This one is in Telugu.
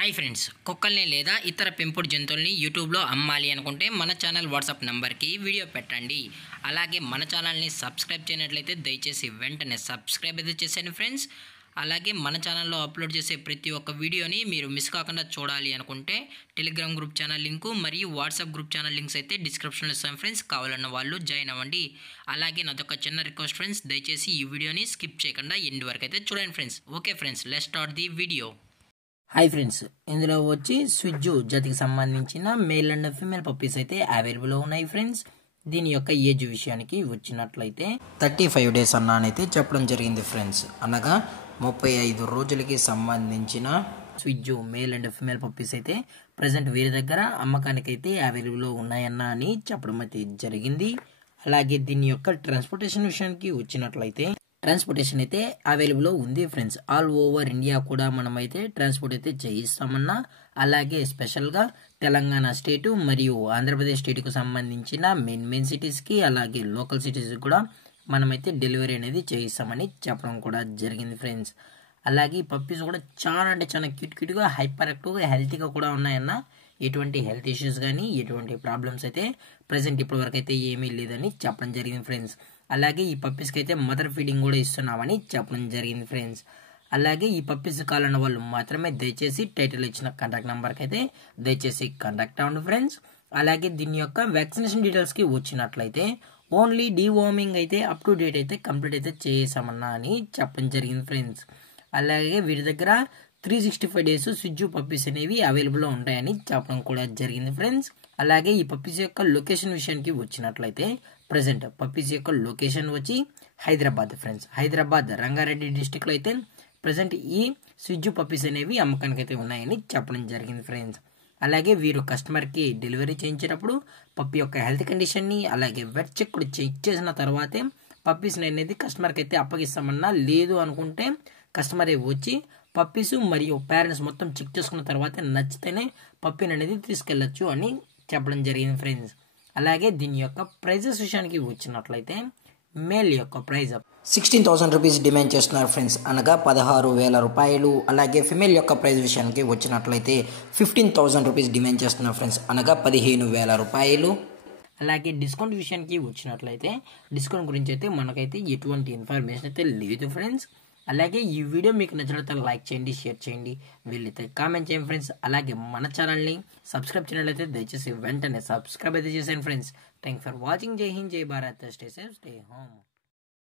హాయ్ ఫ్రెండ్స్, కుక్కల్ని లేదా ఇతర పెంపుడు జంతువుల్ని యూట్యూబ్లో అమ్మాలి అనుకుంటే మన ఛానల్ వాట్సాప్ నెంబర్కి వీడియో పెట్టండి. అలాగే మన ఛానల్ని సబ్స్క్రైబ్ చేయనట్లయితే దయచేసి వెంటనే సబ్స్క్రైబ్ అయితే చేసేయండి ఫ్రెండ్స్. అలాగే మన ఛానల్లో అప్లోడ్ చేసే ప్రతి ఒక్క వీడియోని మీరు మిస్ కాకుండా చూడాలి అనుకుంటే టెలిగ్రామ్ గ్రూప్ ఛానల్ లింకు మరియు వాట్సాప్ గ్రూప్ ఛానల్ లింక్స్ అయితే డిస్క్రిప్షన్లో ఇస్తాను ఫ్రెండ్స్. కావాలన్న వాళ్ళు జాయిన్ అవ్వండి. అలాగే నాదొక చిన్న రిక్వెస్ట్ ఫ్రెండ్స్, దయచేసి ఈ వీడియోని స్కిప్ చేయకుండా ఎండ్ వరకు అయితే చూడండి friends. Okay friends, let's start the video. Hi friends, ఇందులో వచ్చి స్విజ్జు జాతికి సంబంధించిన మేల్ అండ్ ఫీమేల్ పప్పీస్ అయితే అవైలబుల్ ఉన్నాయి ఫ్రెండ్స్. దీని యొక్క ఏజ్ విషయానికి వచ్చినట్లయితే 35 days అన్నానైతే చెప్పడం జరిగింది ఫ్రెండ్స్. అనగా 35 రోజులకి సంబంధించిన స్విజ్జు మేల్ అండ్ ఫీమేల్ పప్పీస్ అయితే ప్రజెంట్ వీరి దగ్గర అమ్మకానికి అయితే అవైలబుల్ ఉన్నాయన్న అని చెప్పడం అయితే జరిగింది. అలాగే దీని యొక్క ట్రాన్స్పోర్టేషన్ విషయానికి వచ్చినట్లయితే ట్రాన్స్పోర్టేషన్ అయితే అవైలబుల్ ఉంది ఫ్రెండ్స్. ఆల్ ఓవర్ ఇండియా కూడా మనమైతే ట్రాన్స్పోర్ట్ అయితే చేయిస్తామన్నా. అలాగే స్పెషల్గా తెలంగాణ స్టేటు మరియు ఆంధ్రప్రదేశ్ స్టేట్కు సంబంధించిన మెయిన్ సిటీస్కి అలాగే లోకల్ సిటీస్కి కూడా మనమైతే డెలివరీ అనేది చేయిస్తామని చెప్పడం కూడా జరిగింది ఫ్రెండ్స్. అలాగే ఈ పప్పీస్ కూడా చాలా అంటే చాలా క్యూట్గా హైపర్ యాక్టివ్గా హెల్తీగా కూడా ఉన్నాయన్న. ఎటువంటి హెల్త్ ఇష్యూస్ కానీ ఎటువంటి ప్రాబ్లమ్స్ అయితే ప్రజెంట్ ఇప్పటి వరకు అయితే ఏమీ లేదని చెప్పడం జరిగింది ఫ్రెండ్స్. అలాగే ఈ పప్పీస్కి అయితే మదర్ ఫీడింగ్ కూడా ఇస్తున్నామని చెప్పడం జరిగింది ఫ్రెండ్స్. అలాగే ఈ పప్పీస్ కావాలన్న వాళ్ళు మాత్రమే దయచేసి టైటిల్ ఇచ్చిన కాంటాక్ట్ నెంబర్కి అయితే దయచేసి కాంటాక్ట్ అవ్వండి ఫ్రెండ్స్. అలాగే దీని యొక్క వ్యాక్సినేషన్ డీటెయిల్స్కి వచ్చినట్లయితే ఓన్లీ డీవార్మింగ్ అయితే అప్ టు డేట్ అయితే కంప్లీట్ అయితే చేసామన్నా అని చెప్పడం జరిగింది ఫ్రెండ్స్. అలాగే వీరి దగ్గర 365 days స్విజ్జు పప్పీస్ అనేవి అవైలబుల్లో ఉంటాయని చెప్పడం కూడా జరిగింది ఫ్రెండ్స్. అలాగే ఈ పప్పీస్ యొక్క లొకేషన్ విషయానికి వచ్చినట్లయితే ప్రజెంట్ పప్పీస్ యొక్క లొకేషన్ వచ్చి హైదరాబాద్ ఫ్రెండ్స్. హైదరాబాద్ రంగారెడ్డి డిస్టిక్లో అయితే ప్రజెంట్ ఈ స్విజ్జు పప్పీస్ అనేవి అమ్మకానికి అయితే ఉన్నాయని చెప్పడం జరిగింది ఫ్రెండ్స్. అలాగే వీరు కస్టమర్కి డెలివరీ చేయించేటప్పుడు పప్పి యొక్క హెల్త్ కండిషన్ని అలాగే వెట్ చెక్ కూడా చెక్ చేసిన తర్వాతే పప్పీస్ని అనేది కస్టమర్కి అయితే అప్పగిస్తామన్నా. లేదు అనుకుంటే కస్టమరే వచ్చి పప్పీస్ మరియు పేరెంట్స్ మొత్తం చెక్ చేసుకున్న తర్వాత నచ్చితేనే పప్పీని అనేది తీసుకెళ్ళచ్చు అని చెప్పడం జరిగింది ఫ్రెండ్స్. అలాగే దీని యొక్క ప్రైజెస్ విషయానికి వచ్చినట్లయితే మేల్ యొక్క ప్రైజ్ 16,000 రూపీస్ డిమాండ్ చేస్తున్నారు ఫ్రెండ్స్, అనగా 16,000 రూపాయలు. అలాగే ఫిమేల్ యొక్క ప్రైజ్ విషయానికి వచ్చినట్లయితే 15,000 రూపీస్ డిమాండ్ చేస్తున్నారు ఫ్రెండ్స్, అనగా 15,000 రూపాయలు. అలాగే డిస్కౌంట్ విషయానికి వచ్చినట్లయితే డిస్కౌంట్ గురించి అయితే మనకైతే ఎటువంటి ఇన్ఫర్మేషన్ అయితే లేదు ఫ్రెండ్స్. అలాగే ఈ వీడియో మీకు నచ్చినట్లయితే లైక్ చేయండి, షేర్ చేయండి, వీళ్ళైతే కామెంట్ చేయండి ఫ్రెండ్స్. అలాగే మన ఛానల్ని సబ్స్క్రైబ్ చేయనట్లయితే దయచేసి వెంటనే సబ్స్క్రైబ్ అయితే చేసేయండి ఫ్రెండ్స్. Thank for watching. జై హింద్, జై Bharat, stay safe, stay home.